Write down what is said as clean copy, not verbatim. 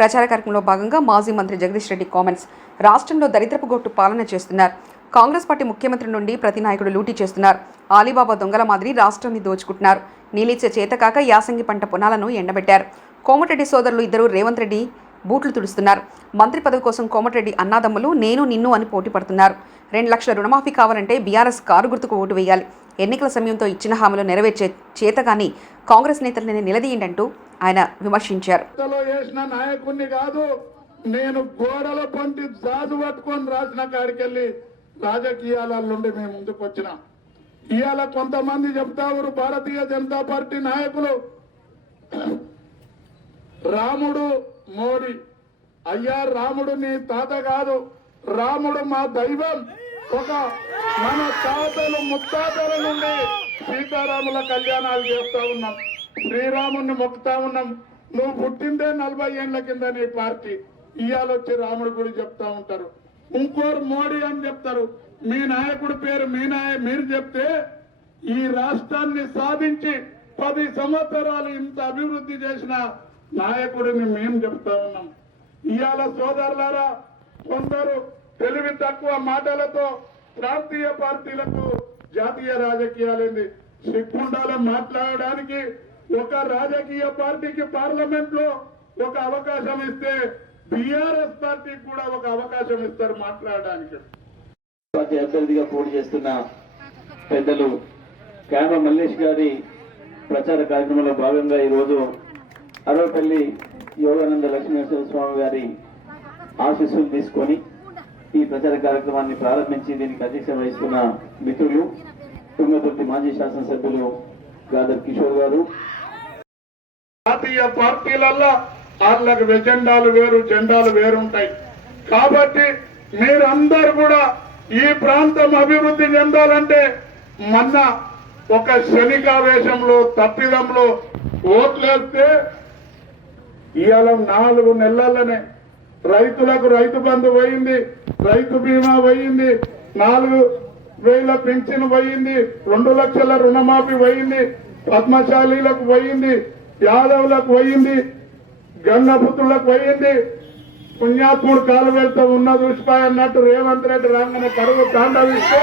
ప్రచార కార్యక్రమంలో భాగంగా మాజీ మంత్రి జగదీష్ రెడ్డి కామెంట్స్. రాష్ట్రంలో దరిద్రపు గొట్టు పాలన చేస్తున్నారు. కాంగ్రెస్ పార్టీ ముఖ్యమంత్రి నుండి ప్రతి నాయకుడు లూటీ చేస్తున్నారు. ఆలీబాబా దొంగల మాదిరి రాష్ట్రాన్ని దోచుకుంటున్నారు. నీలిచ్చే చేతకాక యాసంగి పంట పొలాలను ఎండబెట్టారు. కోమటిరెడ్డి సోదరులు ఇద్దరు రేవంత్ రెడ్డి బూట్లు తుడుస్తున్నారు. మంత్రి పదవి కోసం కోమటిరెడ్డి అన్నాదమ్ములు నేను నిన్ను అని పోటీ పడుతున్నారు. 2 లక్షల రుణమాఫీ కావాలంటే బీఆర్ఎస్ కారు గుర్తుకు ఓటు వేయాలి. ఎన్నికల సమయంతో ఇచ్చిన హామీలు నెరవేర్చే చేతగాని కాంగ్రెస్ నేతలని నిలదీయండంటూ ఆయన విమర్శించారు. నాయకుడిని కాదు, నేను గోడల పంటి జాజు పట్టుకొని రాసిన కాడికెళ్ళి రాజకీయాల నుండి మేము ముందుకు వచ్చిన. ఇవాళ కొంతమంది చెప్తారు భారతీయ జనతా పార్టీ నాయకులు రాముడు మోడీ. అయ్యా, రాముడు నీ తాత కాదు, రాముడు మా దైవం. ఒక మన తాతలు ముత్తాతల నుండి సీతారాముల కళ్యాణాలు చేస్తా ఉన్నాం, శ్రీరాముడిని మొక్కుతా ఉన్నాం. నువ్వు పుట్టిందే 40 ఏళ్ల కింద నీ పార్టీ. ఇవాళ వచ్చి రాముడు గుడి చెప్తా ఉంటారు, ఇంకోరు మోడీ అని చెప్తారు. మీ నాయకుడి పేరు మీరు చెప్తే ఈ రాష్ట్రాన్ని సాధించి 10 సంవత్సరాలు ఇంత అభివృద్ధి చేసిన నాయకుడిని మేము చెప్తా ఉన్నాం. ఇవాళ సోదరులారా, కొందరు తెలివి తక్కువ మాటలతో ప్రాంతీయ పార్టీలకు జాతీయ రాజకీయాలేంది సిగ్గుండాల మాట్లాడడానికి. ఒక రాజకీయ పార్టీకి పార్లమెంట్ లో ఒక అవకాశం ఇస్తే బీఆర్ఎస్ పార్టీకి కూడా ఒక అవకాశం ఇస్తారు మాట్లాడడానికి. అభ్యర్థిగా పోటీ చేస్తున్న పెద్దలు క్యామ మల్లేష్ గారి ప్రచార కార్యక్రమంలో భాగంగా ఈరోజు అరవపల్లి యోగానంద లక్ష్మీనరసింహ స్వామి గారి ఆశీస్సులు తీసుకొని ఈ ప్రచార కార్యక్రమాన్ని ప్రారంభించి దీనికి అధ్యక్షత వహిస్తున్న మిత్రులు తుంగతుర్తి మాజీ శాసనసభ్యులు గాదర్ కిషోర్ గారు. జాతీయ పార్టీలల్లో వాళ్ళకి ఎజెండాలు వేరు, జెండాలు వేరుంటాయి. కాబట్టి మీరందరూ కూడా ఈ ప్రాంతం అభివృద్ధి చెందాలంటే మొన్న ఒక శనికావేశంలో తప్పిదంలో ఓట్లేస్తే ఇవాళ 4 నెలలనే రైతులకు రైతు బంధు పోయింది, రైతు బీమా పోయింది, 4,000 పింఛను పోయింది, 2 లక్షల రుణమాఫీ పోయింది, పద్మశాలీలకు పోయింది, యాదవులకు పోయింది, గంగపుత్రులకు పోయింది. పుణ్యాత్ముడు కాలు వెళ్తా ఉన్న దూసిపాయ అన్నట్టు రేవంత్ రెడ్డి రాగానే కరువు తాండవిస్తే